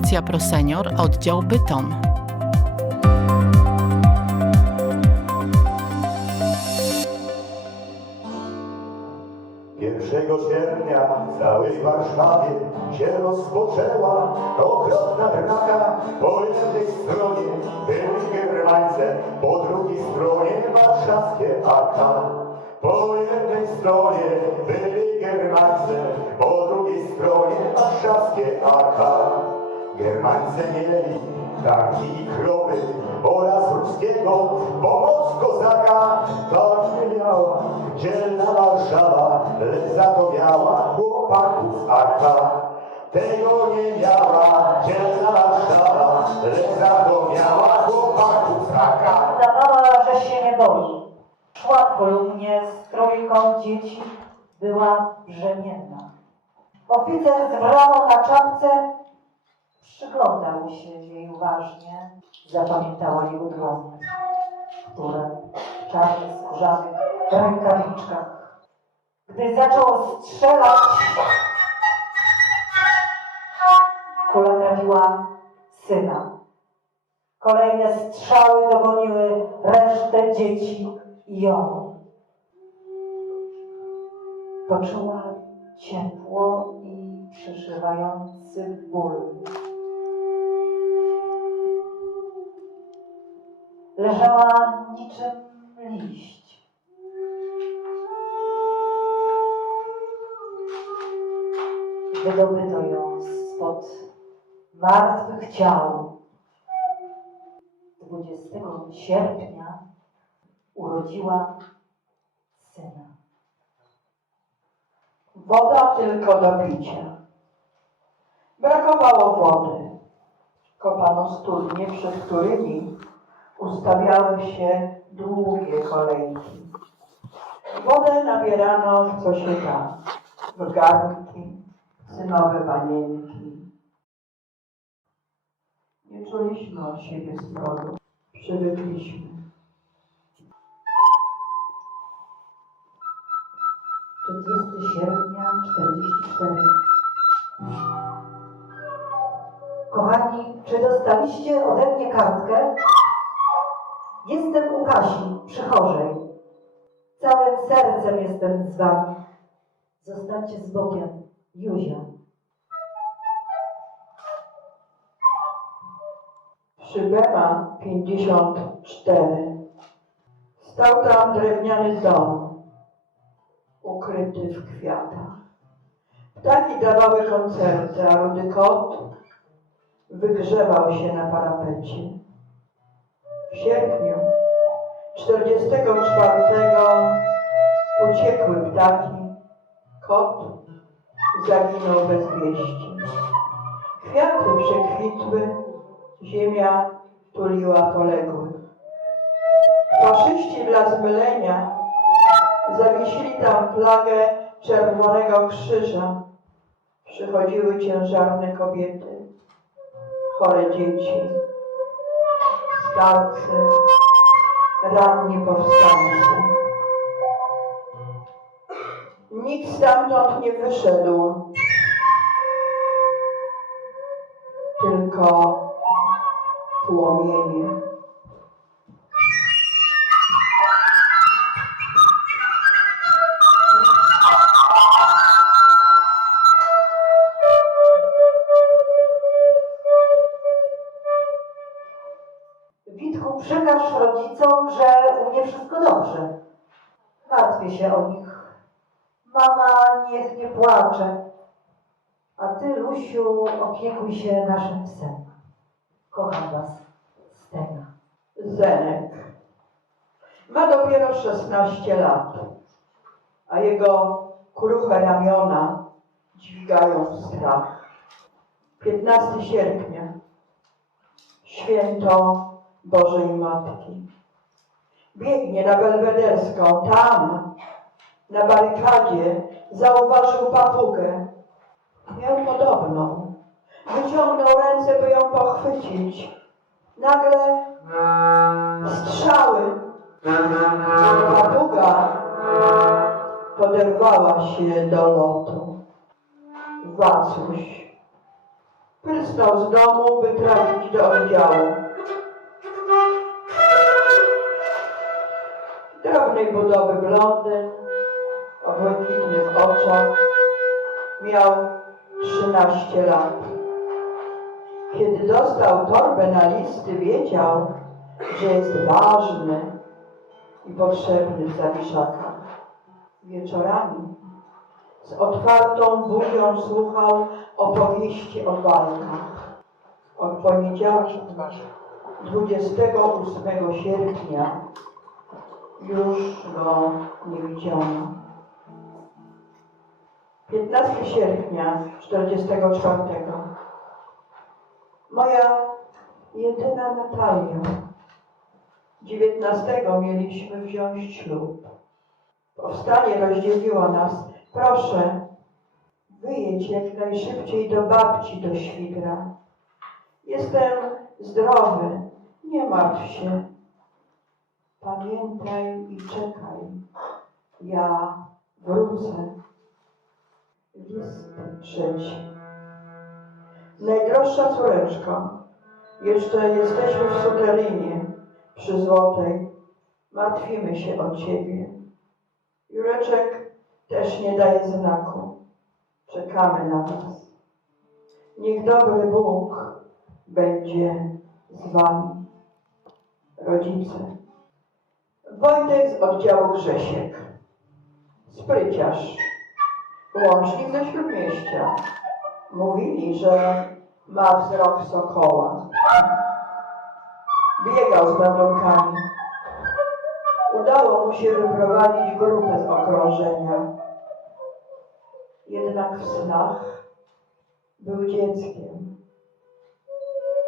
Organizacja ProSenior, oddział Bytom. 1 sierpnia w całej Warszawie się rozpoczęła okropna draka. Po jednej stronie byli Germańce, po drugiej stronie warszawskie AK. Po jednej stronie byli Germańce, po drugiej stronie warszawskie AK. Germańce mieli tarki i krowy oraz ruskiego pomoc kozaka. Tak nie miała dzielna Warszawa, lecz za to miała chłopaków AK. Tego nie miała dzielna Warszawa, lecz za to miała chłopaków AK. Udawała, że się nie boi. Szła w kolumnie z trójką dzieci, była brzemienna. Oficer z bramą na czapce przyglądał się jej uważnie. Zapamiętała jego dłonie, które w czarnych skórzanych rękawiczkach. Gdy zaczął strzelać, kula trafiła syna. Kolejne strzały dogoniły resztę dzieci i ją. Poczuła ciepło i przeszywający ból. Leżała niczym liść. Wydobyto ją spod martwych ciał. 20 sierpnia urodziła syna. Woda tylko do picia. Brakowało wody. Kopano studnie, przed którymi ustawiały się długie kolejki. Wodę nabierano w co się da. W garnki, synowe panienki. Nie czuliśmy od siebie stroju. Przywykliśmy. 30 sierpnia 44. Kochani, czy dostaliście ode mnie kartkę? Jestem u Kasi, przychorzej. Całym sercem jestem z wami. Zostańcie z Bogiem. Józia. Szybema 54. Stał tam drewniany dom, ukryty w kwiatach. Ptaki dawały koncerty, a rudy kot wygrzewał się na parapecie. W sierpniu 44 uciekły ptaki, kot zaginął bez wieści. Kwiaty przekwitły, ziemia tuliła poległych. Faszyści dla zmylenia zawiesili tam flagę Czerwonego Krzyża. Przychodziły ciężarne kobiety, chore dzieci, starcy, ranni powstańcy. Nikt stamtąd nie wyszedł, tylko płomienie. Naszym psem. Kocham was, Stena. Zenek. Ma dopiero 16 lat, a jego kruche ramiona dźwigają strach. 15 sierpnia, święto Bożej Matki. Biegnie na Belwederską, tam, na barykadzie, zauważył papugę. Miał podobną. Wyciągnął ręce, by ją pochwycić. Nagle strzały. Papuga poderwała się do lotu. Wacuś Prysnął z domu, by trafić do oddziału. Drobnej budowy blondyn, o błękitnych oczach, miał 13 lat. Kiedy dostał torbę na listy, wiedział, że jest ważny i potrzebny w zawiszakach. Wieczorami z otwartą buzią słuchał opowieści o walkach. Od poniedziałku 28 sierpnia już go nie widziano. 15 sierpnia 44 Moja jedyna Natalia. 19 mieliśmy wziąć ślub. Powstanie rozdzieliło nas. Proszę, wyjedź jak najszybciej do babci do świdra. Jestem zdrowy, nie martw się. Pamiętaj i czekaj. Ja wrócę. List trzeci. Najdroższa córeczko, jeszcze jesteśmy w suterynie przy Złotej. Martwimy się o Ciebie. Jureczek też nie daje znaku. Czekamy na Was. Niech dobry Bóg będzie z Wami. Rodzice. Wojtek z oddziału Grzesiek. Spryciarz. Łącznik ze Śródmieścia. Mówili, że ma wzrok sokoła. Biegał z melonkami. Udało mu się wyprowadzić grupę z okrążenia. Jednak w snach był dzieckiem.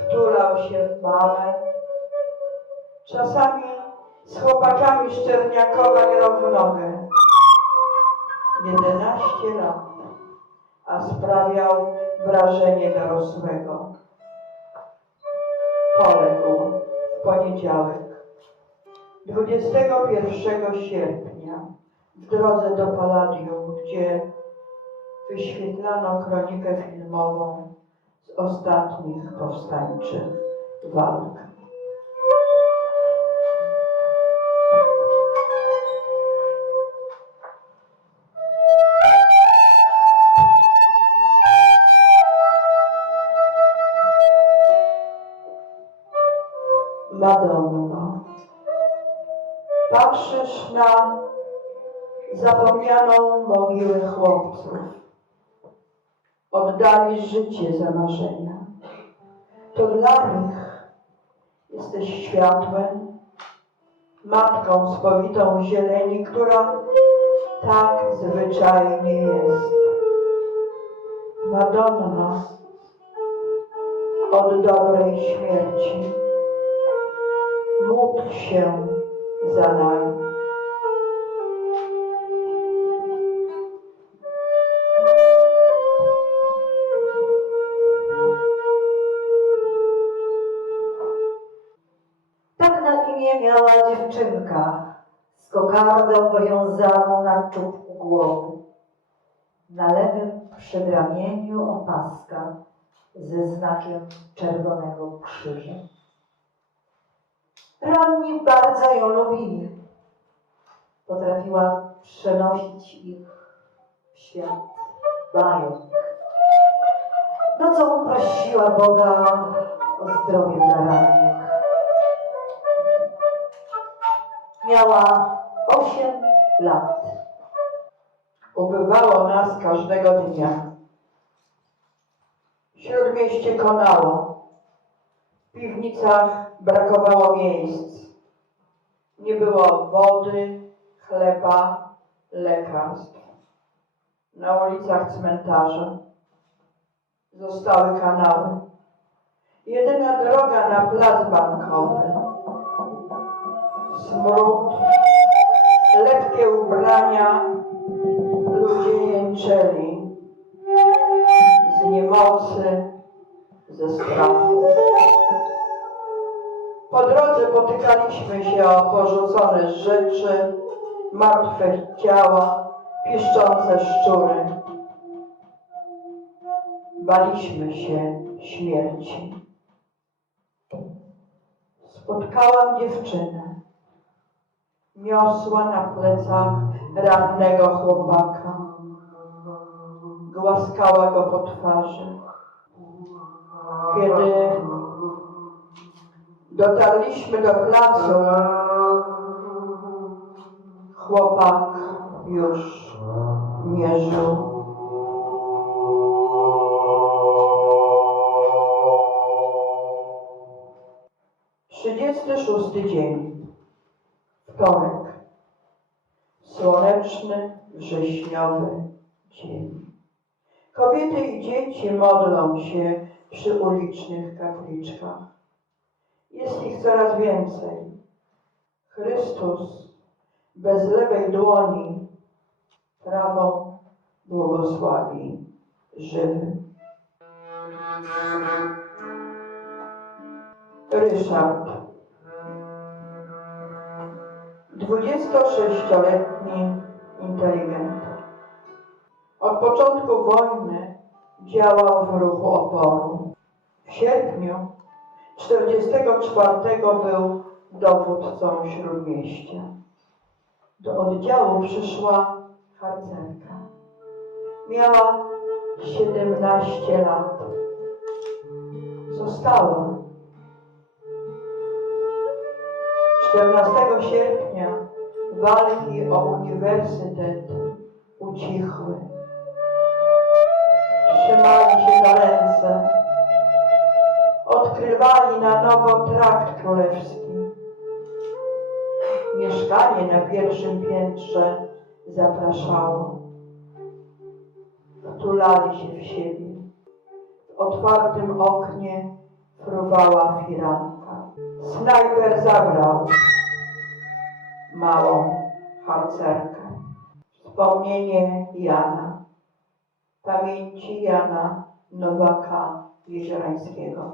Wtulał się w mamę. Czasami z chłopakami z Czerniakowa grał w nogę. 11 lat, a sprawiał wrażenie dorosłego. Poległ w poniedziałek. 21 sierpnia w drodze do Palladium, gdzie wyświetlano kronikę filmową z ostatnich powstańczych walk. Chłopców. Oddali życie za marzenia. To dla nich jesteś światłem, matką spowitą zieleni, która tak zwyczajnie jest. Madonna od dobrej śmierci. Módl się za nami. Kokardą wywiązaną na czubku głowy. Na lewym przedramieniu opaska ze znakiem czerwonego krzyża. Ranni bardzo ją lubili. Potrafiła przenosić ich w świat bajok. Nocą prosiła Boga o zdrowie dla rannych. Miała 8 lat. Ubywało nas każdego dnia. Śródmieście konało. W piwnicach brakowało miejsc. Nie było wody, chleba, lekarstw. Na ulicach cmentarza zostały kanały. Jedyna droga na plac bankowy. Smród, lepkie ubrania, ludzie jęczeli z niemocy, ze strachu. Po drodze potykaliśmy się o porzucone rzeczy, martwe ciała, piszczące szczury. Baliśmy się śmierci. Spotkałam dziewczynę. Niosła na plecach rannego chłopaka. Głaskała go po twarzy. Kiedy dotarliśmy do placu, chłopak już nie żył. Trzydziesty szósty dzień. Wtorek. Słoneczny, wrześniowy dzień. Kobiety i dzieci modlą się przy ulicznych kapliczkach. Jest ich coraz więcej. Chrystus bez lewej dłoni prawą błogosławi żywy. Ryszard 26-letni inteligent. Od początku wojny działał w ruchu oporu. W sierpniu 44 był dowódcą śródmieścia. Do oddziału przyszła harcerka. Miała 17 lat. Została. 14 sierpnia walki o uniwersytet ucichły. Trzymali się za ręce. Odkrywali na nowo trakt królewski. Mieszkanie na pierwszym piętrze zapraszało. Wtulali się w siebie. W otwartym oknie fruwała firanka. Snajper zabrał małą harcerkę. Wspomnienie Jana. Pamięci Jana Nowaka Jeziorańskiego.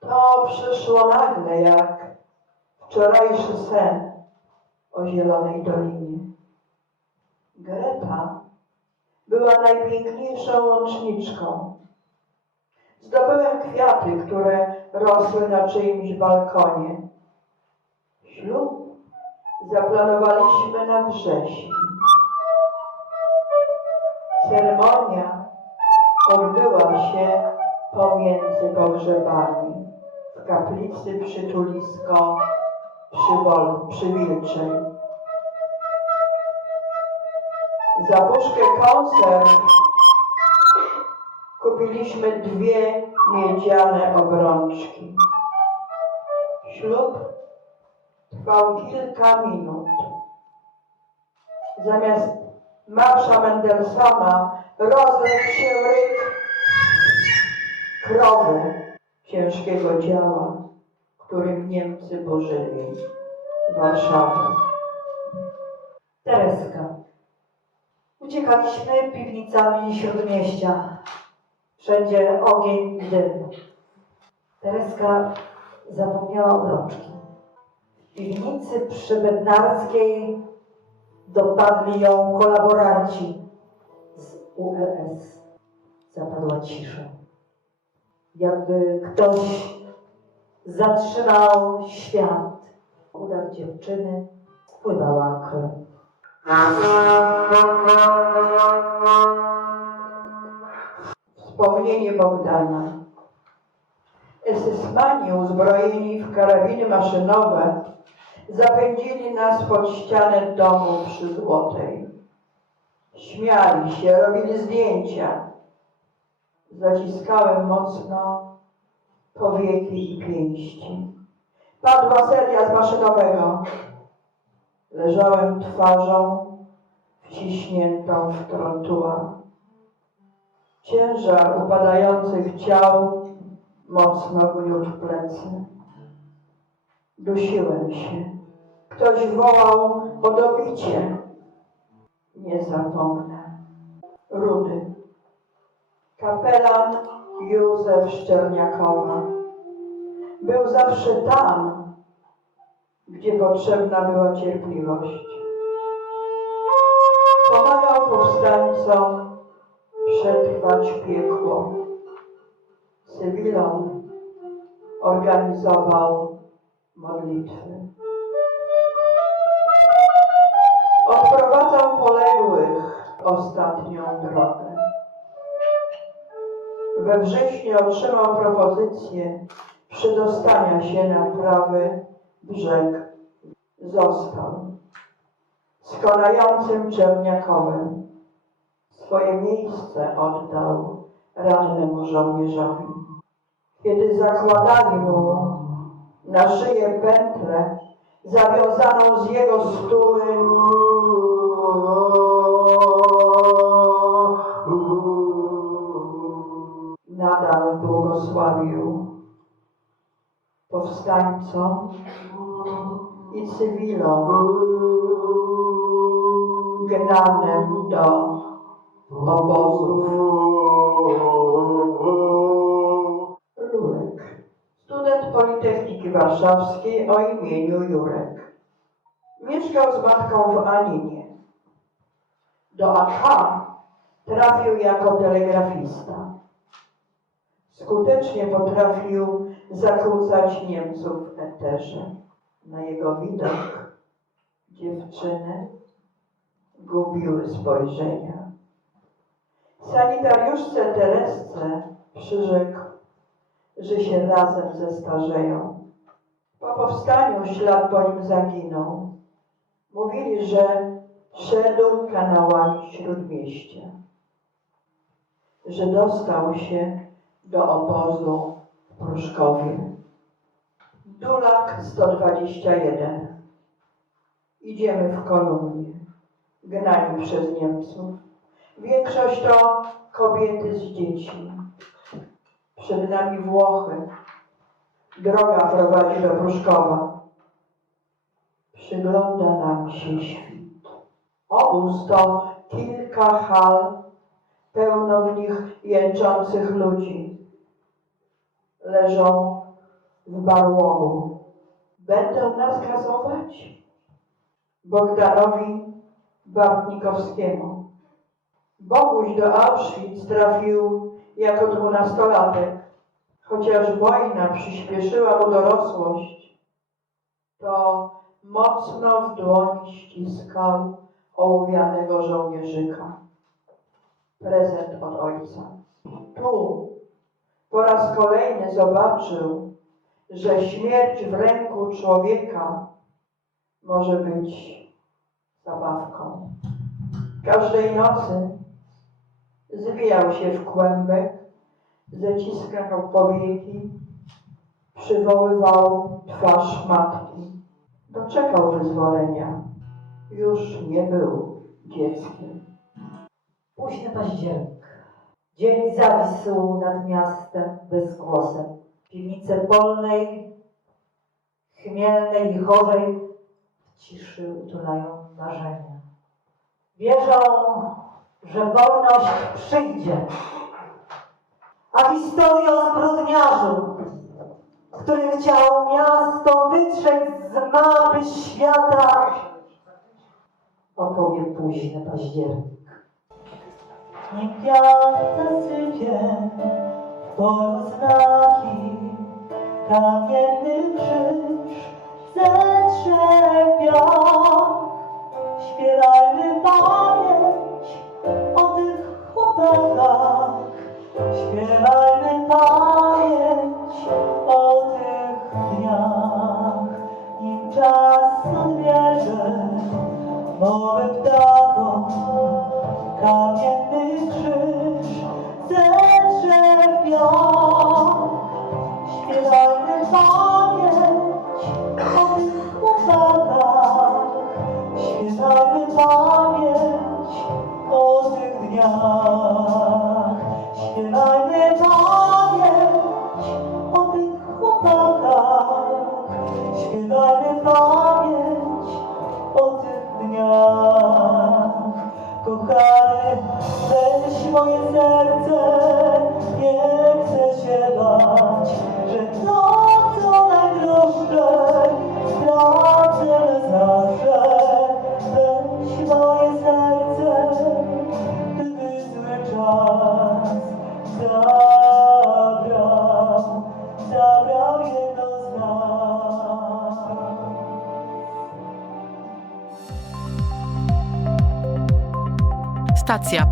To przyszło nagle jak wczorajszy sen o Zielonej Dolinie. Greta była najpiękniejszą łączniczką. Zdobyłem kwiaty, które rosły na czyimś balkonie. Ślub zaplanowaliśmy na wrzesień. Ceremonia odbyła się pomiędzy pogrzebami w kaplicy przytulisko przy, Wol, przy Wilczej. Za puszkę konserw kupiliśmy dwie miedziane obrączki. Ślub trwał kilka minut. Zamiast marsza Mendelssohna rozległ się ryk krowy ciężkiego działa, którym Niemcy burzyli Warszawę. Tereska. Uciekaliśmy piwnicami śródmieścia. Wszędzie ogień i dym. Tereska zapomniała obrączki. W piwnicy przy Bednarskiej dopadli ją kolaboranci z ULS. Zapadła cisza. Jakby ktoś zatrzymał świat. W dziewczyny spływała krew. Wspomnienie Bogdana. Esesmani uzbrojeni w karabiny maszynowe zapędzili nas pod ścianę domu przy Złotej. Śmiali się, robili zdjęcia. Zaciskałem mocno powieki i pięści. Padła seria z maszynowego. Leżałem twarzą wciśniętą w trotuar. Ciężar upadających ciał mocno gniótł plecy. Dusiłem się. Ktoś wołał o dobicie. Nie zapomnę. Rudy. Kapelan Józef Szczerniakowa. Był zawsze tam, gdzie potrzebna była cierpliwość. Pomagał powstańcom przetrwać piekło. Chwilą organizował modlitwy. Odprowadzał poległych ostatnią drogę. We wrześniu otrzymał propozycję przedostania się na prawy brzeg. Został z Czerniakowem. Swoje miejsce oddał rannemu żołnierzowi. Kiedy zakładali mu na szyję pętlę zawiązaną z jego stóły, nadal błogosławił powstańcom i cywilom gnanym do obozów. Lurek, student Politechniki Warszawskiej o imieniu Jurek. Mieszkał z matką w Aninie. Do AK trafił jako telegrafista. Skutecznie potrafił zakłócać Niemców w eterze. Na jego widok dziewczyny gubiły spojrzenia. Sanitariuszce Teresce przyrzekł, że się razem zestarzeją. Po powstaniu ślad po nim zaginął. Mówili, że szedł kanałami Śródmieścia, że dostał się do obozu w Pruszkowie. Dulak 121. Idziemy w kolumnie, gnani przez Niemców. Większość to kobiety z dzieci. Przed nami Włochy. Droga prowadzi do Pruszkowa. Przygląda nam się świt. Obóz to kilka hal, pełno w nich jęczących ludzi. Leżą w barłogu. Będą nas gazować? Bogdanowi Bartnikowskiemu. Boguś do Auschwitz trafił jako dwunastolatek. Chociaż wojna przyspieszyła mu dorosłość, to mocno w dłoni ściskał ołowianego żołnierzyka. Prezent od ojca. Tu po raz kolejny zobaczył, że śmierć w ręku człowieka może być zabawką. Każdej nocy zwijał się w kłębek, zaciskał powieki, przywoływał twarz matki. Doczekał wyzwolenia. Już nie był dzieckiem. Późny październik. Dzień zawisł nad miastem bezgłosem. Piwnice polnej, chmielnej i chorej w ciszy utulają marzenia. Wierzą, że wolność przyjdzie. A historia o zbrodniarzu, który chciał miasto wytrzeć z mapy świata, opowie późny październik. Niech wiatr zasypie w znaki, kamienny krzyż zetrze piach. Śpiewajmy o chłopakach, śpiewajmy pamięć o tych dniach, nim czas odbierze mowę ptakom. Kamienny krzyż zetrze w. Śpiewajmy pamięć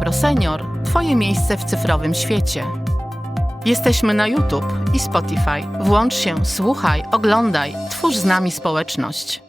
ProSenior – Twoje miejsce w cyfrowym świecie. Jesteśmy na YouTube i Spotify. Włącz się, słuchaj, oglądaj, twórz z nami społeczność.